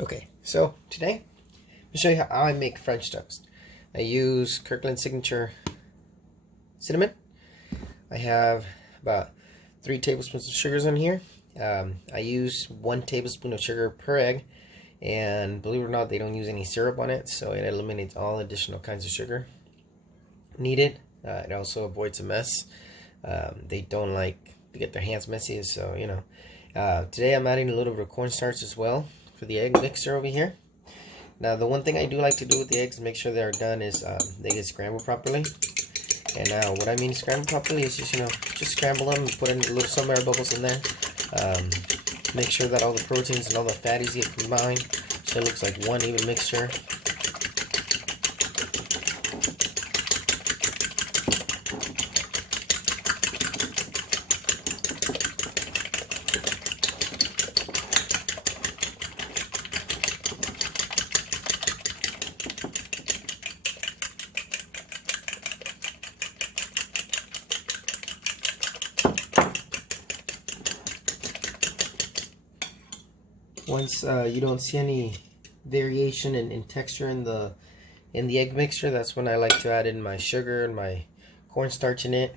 Okay, so today I'm going to show you how I make French toast. I use Kirkland Signature cinnamon. I have about 3 tablespoons of sugars in here. I use 1 tablespoon of sugar per egg, and believe it or not, they don't use any syrup on it, so it eliminates all additional kinds of sugar needed. It also avoids a mess. They don't like to get their hands messy, so you know. Today I'm adding a little bit of cornstarch as well for the egg mixture over here. Now the one thing I do like to do with the eggs to make sure they're done is they get scrambled properly. And now what I mean scrambled properly is just, just scramble them and put in a little some air bubbles in there. Make sure that all the proteins and all the fatties get combined so it looks like one even mixture. Once you don't see any variation in texture in the egg mixture, that's when I like to add in my sugar and my cornstarch in it.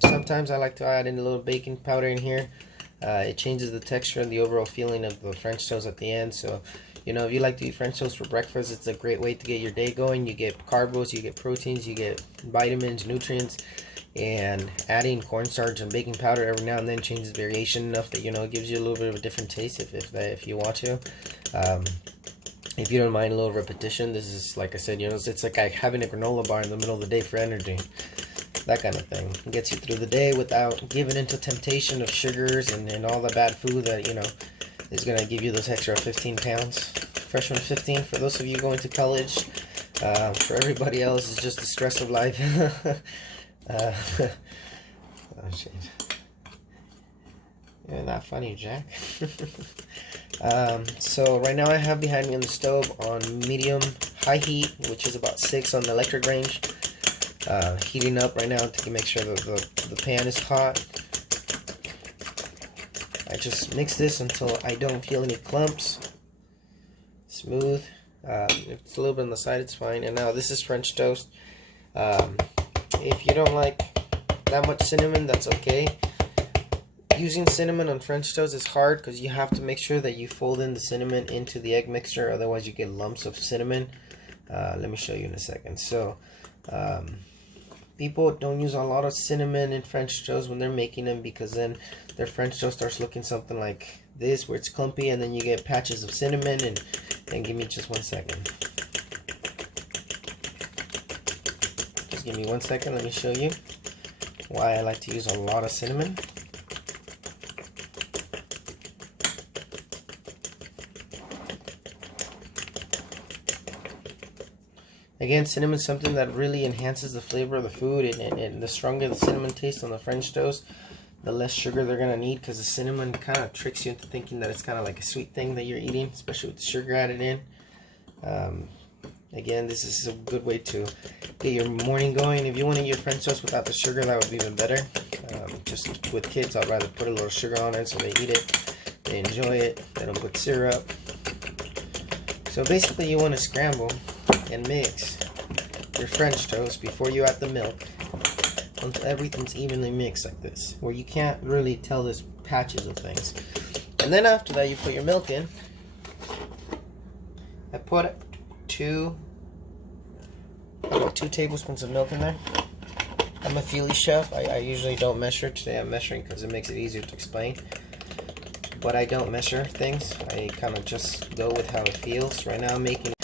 Sometimes I like to add in a little baking powder in here. It changes the texture and the overall feeling of the French toast at the end. So, if you like to eat French toast for breakfast, it's a great way to get your day going. You get carbs, you get proteins, you get vitamins, nutrients. And adding cornstarch and baking powder every now and then changes variation enough that it gives you a little bit of a different taste if you want to. If you don't mind a little repetition, this is, like I said, it's like having a granola bar in the middle of the day for energy. That kind of thing. It gets you through the day without giving into temptation of sugars and all the bad food that is gonna give you those extra 15 pounds. Freshman 15 for those of you going to college. For everybody else, it's just the stress of life. Oh shit. You're not funny, Jack. So right now I have behind me on the stove on medium high heat, which is about 6 on the electric range. Heating up right now to make sure that the pan is hot. I just mix this until I don't feel any clumps. Smooth. If it's a little bit on the side, it's fine. And now this is French toast. If you don't like that much cinnamon, that's okay. Using cinnamon on French toast is hard because you have to make sure that you fold in the cinnamon into the egg mixture, otherwise you get lumps of cinnamon. Let me show you in a second. So, people don't use a lot of cinnamon in French toast when they're making them, because then their French toast starts looking something like this, where it's clumpy, and then you get patches of cinnamon. And give me just 1 second. Give me 1 second, let me show you why I like to use a lot of cinnamon. Again, cinnamon is something that really enhances the flavor of the food, and the stronger the cinnamon tastes on the French toast, the less sugar they're going to need, because the cinnamon kind of tricks you into thinking that it's kind of like a sweet thing that you're eating, especially with the sugar added in. Again, this is a good way to get your morning going. If you want to eat your French toast without the sugar, that would be even better. Just with kids, I'd rather put a little sugar on it so they eat it, they enjoy it, they don't put syrup. So basically you want to scramble and mix your French toast before you add the milk until everything's evenly mixed like this, where you can't really tell there's patches of things. And then after that you put your milk in. I put about 2 tablespoons of milk in there. I'm a Feely chef. I usually don't measure. Today I'm measuring because it makes it easier to explain. But I don't measure things. I kind of just go with how it feels. Right now I'm making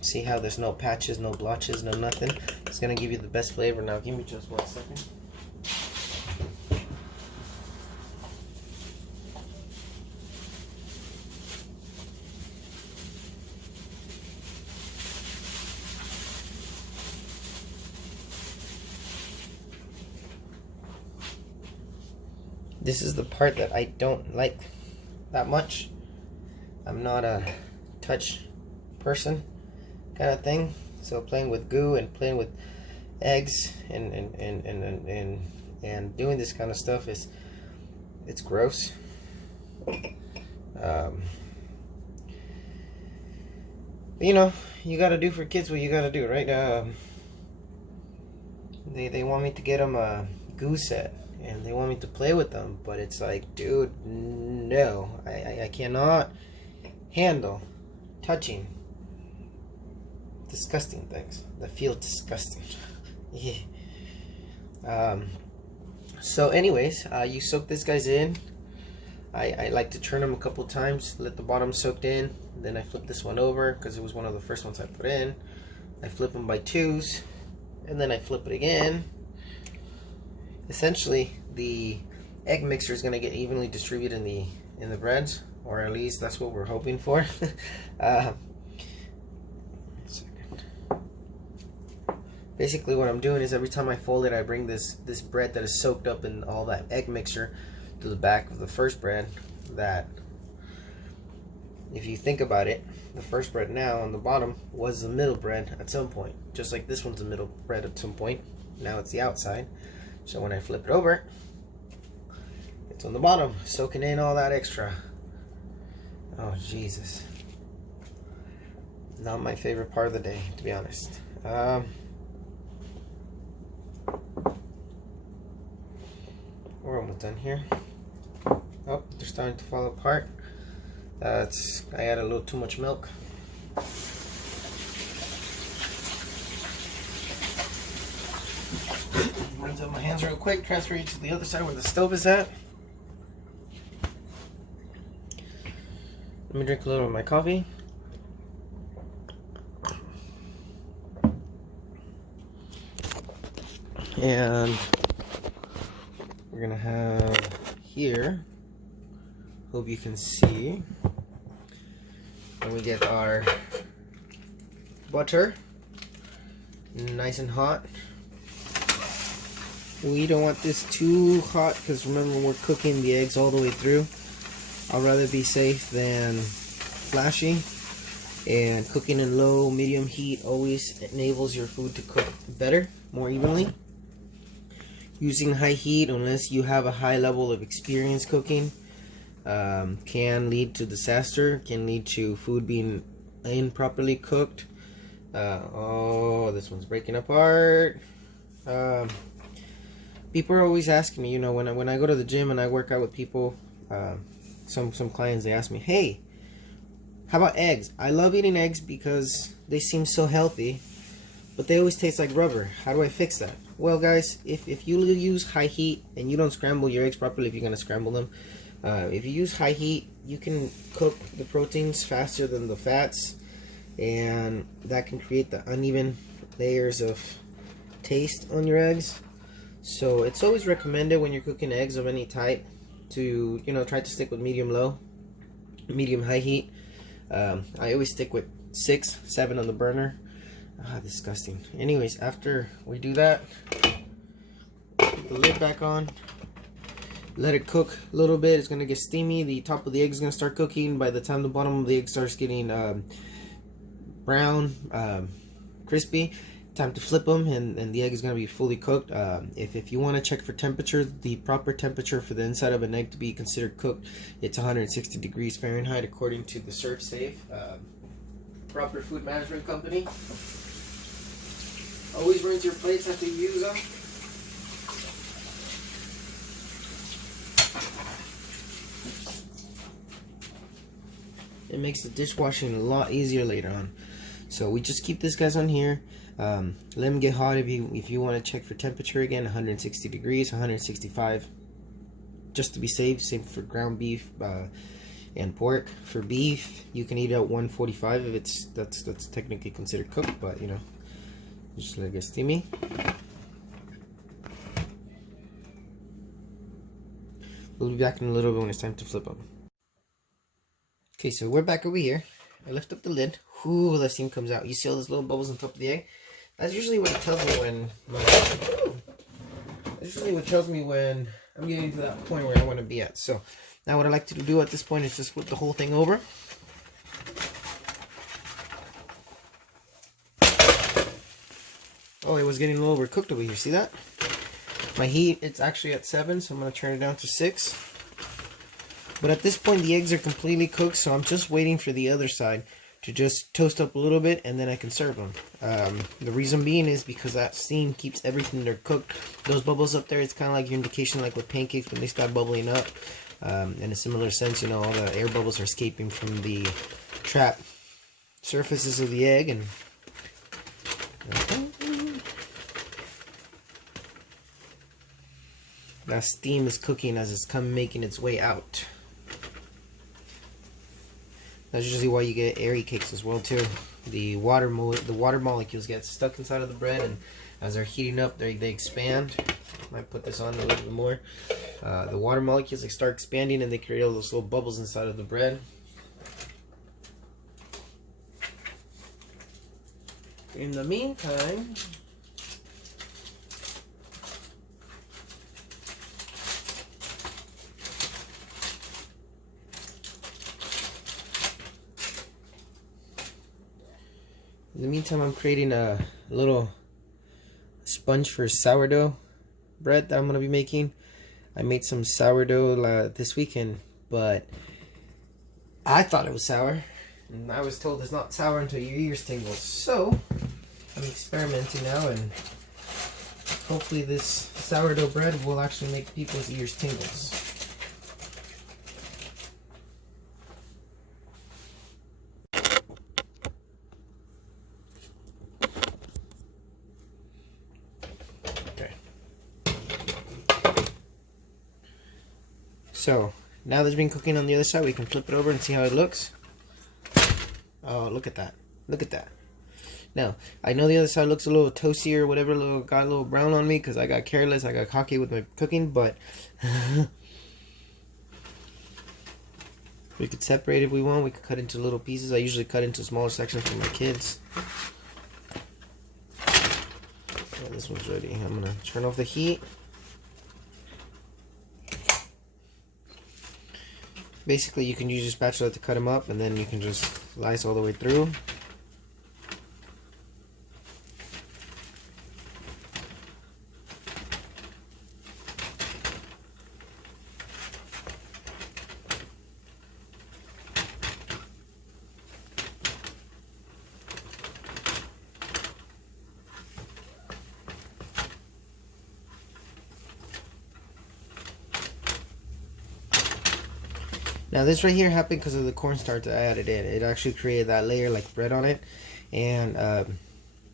see how there's no patches, no blotches, no nothing. It's going to give you the best flavor. Now give me just 1 second. This is the part that I don't like that much. I'm not a touch person kind of thing, so playing with goo and playing with eggs and and doing this kind of stuff it's gross. You know, you gotta do for kids what you gotta do, right? They want me to get them a goose set, and they want me to play with them, but it's like, dude, no, I cannot handle touching disgusting things that feel disgusting. Yeah. So anyways, you soak these guys in. I like to turn them a couple times, let the bottom soaked in, then I flip this one over because it was one of the first ones I put in. I flip them by twos, and then I flip it again. Essentially, the egg mixture is going to get evenly distributed in the breads, or at least that's what we're hoping for. Basically, what I'm doing is every time I fold it, I bring this bread that is soaked up in all that egg mixture to the back of the first bread. That, if you think about it, the first bread now on the bottom was the middle bread at some point, just like this one's the middle bread at some point. Now it's the outside, so when I flip it over, it's on the bottom, soaking in all that extra. Oh Jesus, not my favorite part of the day, to be honest. We're almost done here. Oh, they're starting to fall apart. I added a little too much milk. Rinse out my hands real quick, transfer you to the other side where the stove is at. Let me drink a little of my coffee. And we're gonna have here, hope you can see, and we get our butter nice and hot. We don't want this too hot because remember, we're cooking the eggs all the way through. I'd rather be safe than flashy, and cooking in low medium heat always enables your food to cook better, more evenly. Using high heat, unless you have a high level of experience cooking, can lead to disaster, can lead to food being improperly cooked. Oh, this one's breaking apart. People are always asking me, you know, when I go to the gym and I work out with people, some clients, they ask me, hey, how about eggs? I love eating eggs because they seem so healthy, but they always taste like rubber. How do I fix that? Well, guys, if you use high heat and you don't scramble your eggs properly, if you're going to scramble them, if you use high heat, you can cook the proteins faster than the fats, and that can create the uneven layers of taste on your eggs. So it's always recommended when you're cooking eggs of any type to, you know, try to stick with medium-low, medium-high heat. I always stick with 6, 7 on the burner. Ah, disgusting. Anyways, after we do that, put the lid back on, let it cook a little bit. It's gonna get steamy. The top of the egg is gonna start cooking. By the time the bottom of the egg starts getting brown, crispy, time to flip them, and the egg is gonna be fully cooked. If you want to check for temperature, the proper temperature for the inside of an egg to be considered cooked, it's 160 degrees Fahrenheit according to the ServSafe proper food management company. Always rinse your plates after you use them. It makes the dishwashing a lot easier later on. So we just keep these guys on here. Let them get hot. If you want to check for temperature again, 160 degrees, 165, just to be safe. Same for ground beef and pork. For beef, you can eat at 145 if that's technically considered cooked, but you know, just let it get steamy. We'll be back in a little bit when it's time to flip them. Okay, so we're back over here. I lift up the lid. Ooh, the steam comes out. You see all those little bubbles on top of the egg? That's usually what it tells me when I'm getting to that point where I want to be at. So now what I like to do at this point is just flip the whole thing over. Oh, it was getting a little overcooked over here. See that? My heat, it's actually at 7, so I'm going to turn it down to 6. But at this point, the eggs are completely cooked, so I'm just waiting for the other side to just toast up a little bit, and then I can serve them. The reason being is because that steam keeps everything they're cooked. Those bubbles up there, it's kind of like your indication, like with pancakes, when they start bubbling up. In a similar sense, you know, all the air bubbles are escaping from the trap surfaces of the egg, and that steam is cooking as it's making its way out. That's usually why you get airy cakes as well too. The water molecules get stuck inside of the bread, and as they're heating up, they expand. Might put this on a little bit more. The water molecules, they start expanding, and they create all those little bubbles inside of the bread. In the meantime, I'm creating a little sponge for sourdough bread that I'm going to be making. I made some sourdough this weekend, but I thought it was sour. And I was told it's not sour until your ears tingle. So, I'm experimenting now, and hopefully this sourdough bread will actually make people's ears tingles. So, now that it's been cooking on the other side, we can flip it over and see how it looks. Oh, look at that. Look at that. Now, I know the other side looks a little toasty or whatever, got a little brown on me because I got careless, I got cocky with my cooking, but we could separate if we want. We could cut into little pieces. I usually cut into smaller sections for my kids. Yeah, this one's ready. I'm going to turn off the heat. Basically, you can use your spatula to cut them up, and then you can just slice all the way through. Now this right here happened because of the cornstarch that I added in. It actually created that layer like bread on it, and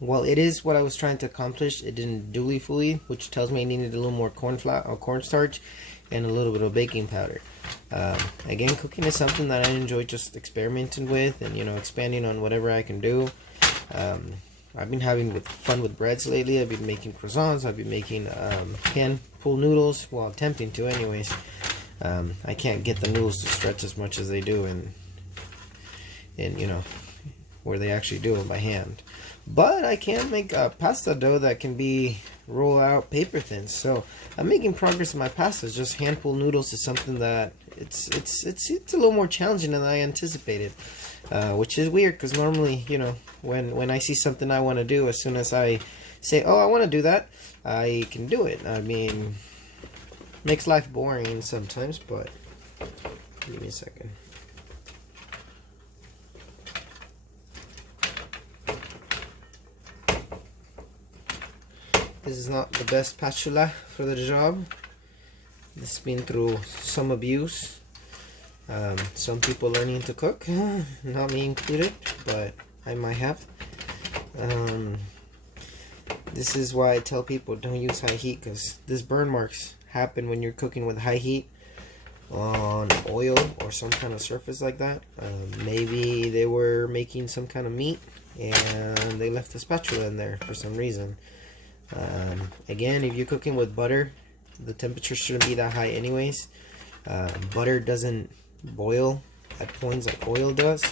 while it is what I was trying to accomplish, it didn't do it fully, which tells me I needed a little more cornstarch and a little bit of baking powder. Again, cooking is something that I enjoy just experimenting with, and expanding on whatever I can do. I've been having fun with breads lately. I've been making croissants. I've been making hand pulled noodles, well, attempting to anyways. I can't get the noodles to stretch as much as they do in where they actually do it by hand. But I can make a pasta dough that can be roll out paper thin. So I'm making progress in my pastas. Just hand pulled noodles is something that it's a little more challenging than I anticipated, which is weird because normally when I see something I want to do, as soon as I say, oh, I want to do that, I can do it. I mean, makes life boring sometimes, but give me a second. This is not the best spatula for the job. This has been through some abuse. Some people learning to cook, not me included, but I might have. This is why I tell people don't use high heat, because this burn marks happen when you're cooking with high heat on oil or some kind of surface like that. Maybe they were making some kind of meat and they left the spatula in there for some reason. Again, if you're cooking with butter, the temperature shouldn't be that high anyways. Butter doesn't boil at points like oil does.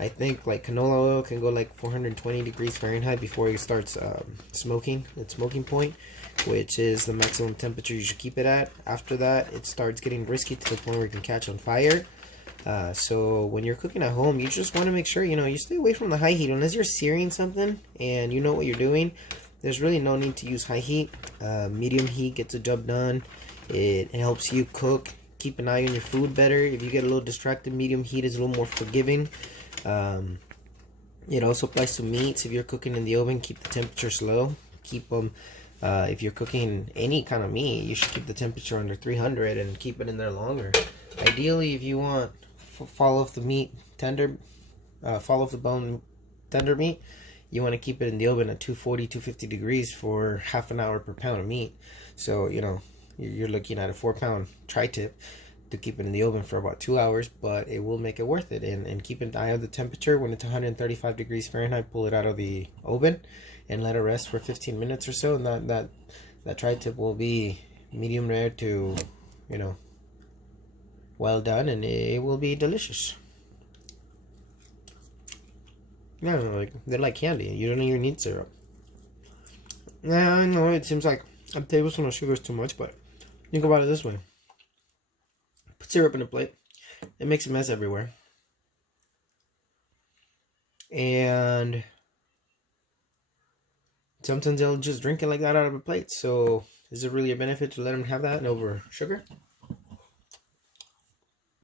I think like canola oil can go like 420 degrees Fahrenheit before it starts smoking, its smoking point, which is the maximum temperature you should keep it at. After that, it starts getting risky to the point where it can catch on fire. So when you're cooking at home, you just want to make sure you stay away from the high heat unless you're searing something and you know what you're doing. there's really no need to use high heat. Medium heat gets the job done. It helps you cook, keep an eye on your food better. If you get a little distracted, medium heat is a little more forgiving. It also applies to meats. If you're cooking in the oven, keep the temperatures low. Keep them, if you're cooking any kind of meat, you should keep the temperature under 300 and keep it in there longer. Ideally, if you want fall off the meat tender, fall off the bone tender meat, you want to keep it in the oven at 240, 250 degrees for half an hour per pound of meat. So, you know, you're looking at a 4-pound tri-tip to keep it in the oven for about 2 hours, but it will make it worth it. And keep an eye on the temperature. When it's 135 degrees Fahrenheit, pull it out of the oven and let it rest for 15 minutes or so, and that tri-tip will be medium rare to, you know, well done, and it will be delicious. Yeah, like they're like candy. You don't even need syrup. Yeah, I know it seems like a tablespoon of sugar is too much, but think about it this way: put syrup in a plate, it makes a mess everywhere, and sometimes they'll just drink it like that out of a plate. So is it really a benefit to let them have that over sugar?